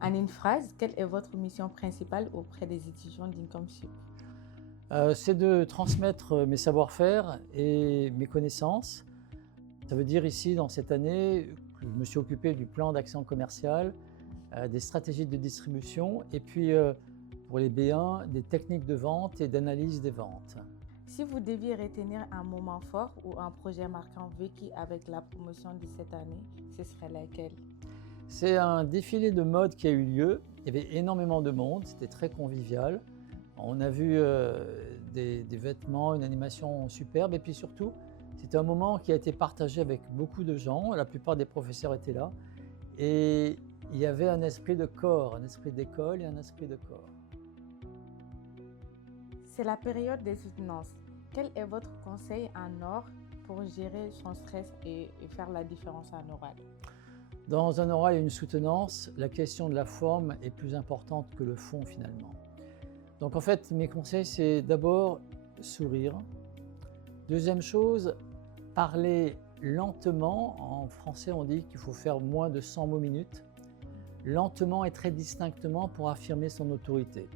En une phrase, quelle est votre mission principale auprès des étudiants d'Incomsup? C'est de transmettre mes savoir-faire et mes connaissances. Ça veut dire ici, dans cette année, que je me suis occupé du plan d'action commerciale, des stratégies de distribution et puis pour les B1, des techniques de vente et d'analyse des ventes. Si vous deviez retenir un moment fort ou un projet marquant vécu avec la promotion de cette année, ce serait laquelle? C'est un défilé de mode qui a eu lieu. Il y avait énormément de monde, c'était très convivial. On a vu des vêtements, une animation superbe et puis surtout, c'était un moment qui a été partagé avec beaucoup de gens. La plupart des professeurs étaient là et il y avait un esprit de corps, un esprit d'école et un esprit de corps. C'est la période des soutenances. Quel est votre conseil en or pour gérer son stress et faire la différence en oral? Dans un oral et une soutenance, la question de la forme est plus importante que le fond finalement. Donc en fait, mes conseils, c'est d'abord sourire. Deuxième chose, parler lentement. En français, on dit qu'il faut faire moins de 100 mots minutes. Lentement et très distinctement pour affirmer son autorité.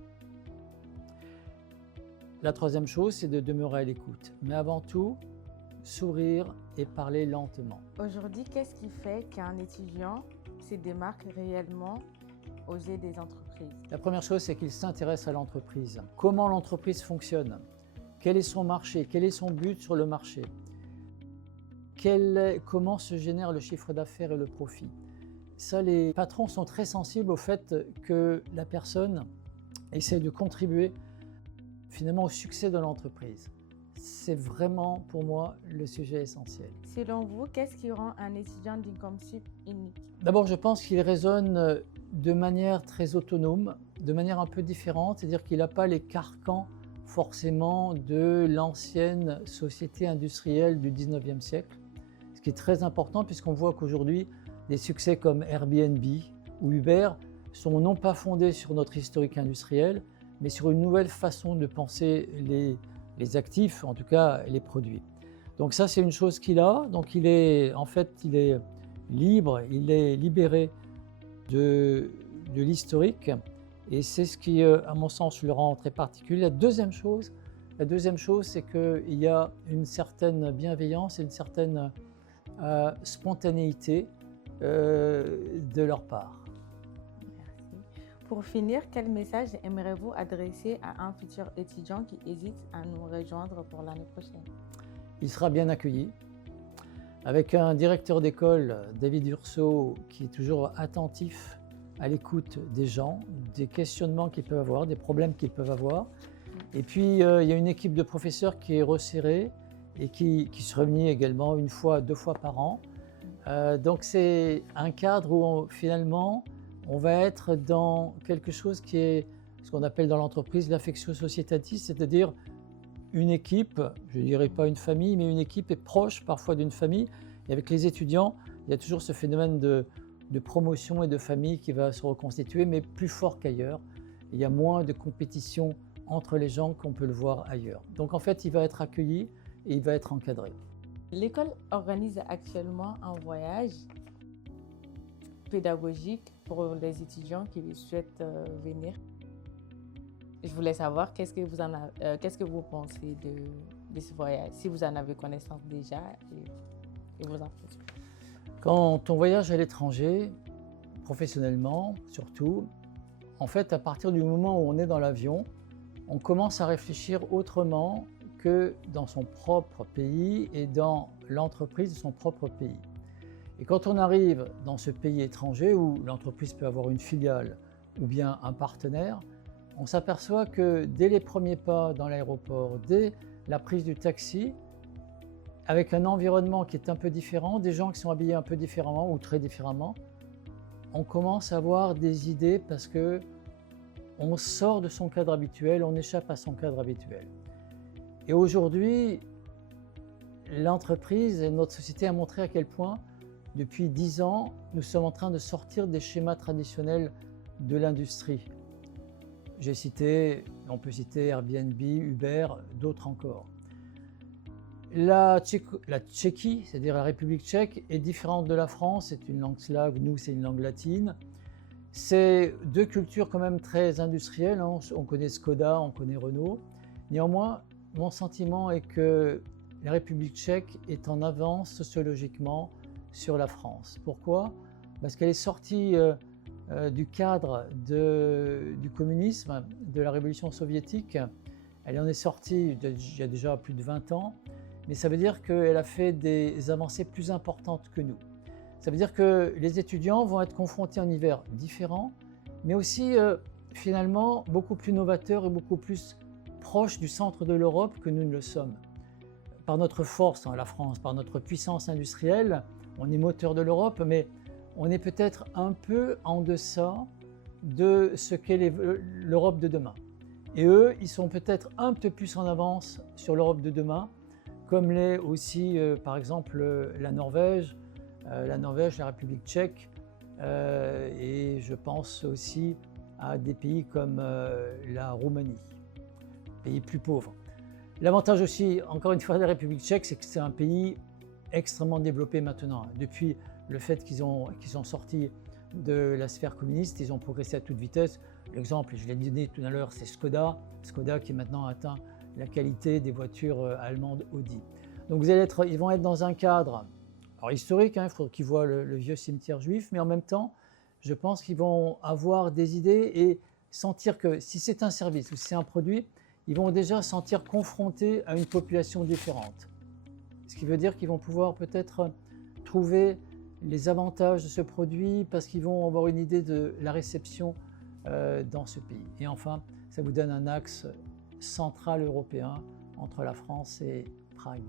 La troisième chose, c'est de demeurer à l'écoute. Mais avant tout, sourire et parler lentement. Aujourd'hui, qu'est-ce qui fait qu'un étudiant se démarque réellement aux yeux des entreprises? La première chose, c'est qu'il s'intéresse à l'entreprise. Comment l'entreprise fonctionne? Quel est son marché? Quel est son but sur le marché? Comment se génère le chiffre d'affaires et le profit? Ça, les patrons sont très sensibles au fait que la personne essaie de contribuer finalement au succès de l'entreprise. C'est vraiment pour moi le sujet essentiel. Selon vous, qu'est-ce qui rend un étudiant d'Incomsup unique? D'abord, je pense qu'il raisonne de manière très autonome, de manière un peu différente, c'est-à-dire qu'il n'a pas les carcans forcément de l'ancienne société industrielle du 19e siècle, ce qui est très important puisqu'on voit qu'aujourd'hui, des succès comme Airbnb ou Uber sont non pas fondés sur notre historique industriel, mais sur une nouvelle façon de penser les actifs, en tout cas les produits. Donc ça, c'est une chose qu'il a. Donc il est libre, il est libéré de l'historique et c'est ce qui, à mon sens, le rend très particulier. La deuxième chose, c'est qu'il y a une certaine bienveillance et une certaine spontanéité de leur part. Merci. Pour finir, quel message aimeriez-vous adresser à un futur étudiant qui hésite à nous rejoindre pour l'année prochaine? Il sera bien accueilli, avec un directeur d'école, David Urso, qui est toujours attentif à l'écoute des gens, des questionnements qu'ils peuvent avoir, des problèmes qu'ils peuvent avoir. Et puis, il y a une équipe de professeurs qui est resserrée et qui se réunit également une fois, deux fois par an. Donc c'est un cadre où finalement on va être dans quelque chose qui est ce qu'on appelle dans l'entreprise l'affectio societatis, c'est-à-dire une équipe, je ne dirais pas une famille, mais une équipe est proche parfois d'une famille. Et avec les étudiants, il y a toujours ce phénomène de promotion et de famille qui va se reconstituer, mais plus fort qu'ailleurs. Il y a moins de compétition entre les gens qu'on peut le voir ailleurs. Donc en fait, il va être accueilli et il va être encadré. L'école organise actuellement un voyage pédagogique pour les étudiants qui souhaitent venir. Je voulais savoir qu'est-ce que vous pensez de ce voyage, si vous en avez connaissance déjà et vos impressions. Quand on voyage à l'étranger, professionnellement surtout, en fait, à partir du moment où on est dans l'avion, on commence à réfléchir autrement que dans son propre pays et dans l'entreprise de son propre pays. Et quand on arrive dans ce pays étranger où l'entreprise peut avoir une filiale ou bien un partenaire, on s'aperçoit que dès les premiers pas dans l'aéroport, dès la prise du taxi, avec un environnement qui est un peu différent, des gens qui sont habillés un peu différemment ou très différemment, on commence à avoir des idées parce que on sort de son cadre habituel, on échappe à son cadre habituel. Et aujourd'hui, l'entreprise et notre société a montré à quel point, depuis 10 ans, nous sommes en train de sortir des schémas traditionnels de l'industrie. On peut citer Airbnb, Uber, d'autres encore. La Tchéquie, c'est-à-dire la République tchèque, est différente de la France, c'est une langue slave, nous c'est une langue latine. C'est deux cultures quand même très industrielles, hein. On connaît Skoda, on connaît Renault. Néanmoins, mon sentiment est que la République tchèque est en avance sociologiquement sur la France. Pourquoi? Parce qu'elle est sortie du cadre du communisme, de la révolution soviétique. Elle en est sortie il y a déjà plus de 20 ans, mais ça veut dire qu'elle a fait des avancées plus importantes que nous. Ça veut dire que les étudiants vont être confrontés à un univers différent, mais aussi finalement beaucoup plus novateur et beaucoup plus proche du centre de l'Europe que nous ne le sommes. Par notre force, la France, par notre puissance industrielle, on est moteur de l'Europe, mais on est peut-être un peu en deçà de ce qu'est l'Europe de demain. Et eux, ils sont peut-être un peu plus en avance sur l'Europe de demain, comme l'est aussi par exemple la Norvège, la République tchèque, et je pense aussi à des pays comme la Roumanie, pays plus pauvres. L'avantage aussi, encore une fois, de la République tchèque, c'est que c'est un pays extrêmement développé maintenant. Depuis le fait qu'ils sont sortis de la sphère communiste, ils ont progressé à toute vitesse. L'exemple, je l'ai donné tout à l'heure, c'est Skoda. Skoda qui maintenant atteint la qualité des voitures allemandes Audi. Donc ils vont être dans un cadre historique, hein, il faut qu'ils voient le vieux cimetière juif, mais en même temps, je pense qu'ils vont avoir des idées et sentir que si c'est un service ou si c'est un produit, ils vont déjà se sentir confrontés à une population différente. Ce qui veut dire qu'ils vont pouvoir peut-être trouver les avantages de ce produit parce qu'ils vont avoir une idée de la réception dans ce pays. Et enfin, ça vous donne un axe central européen entre la France et Prague.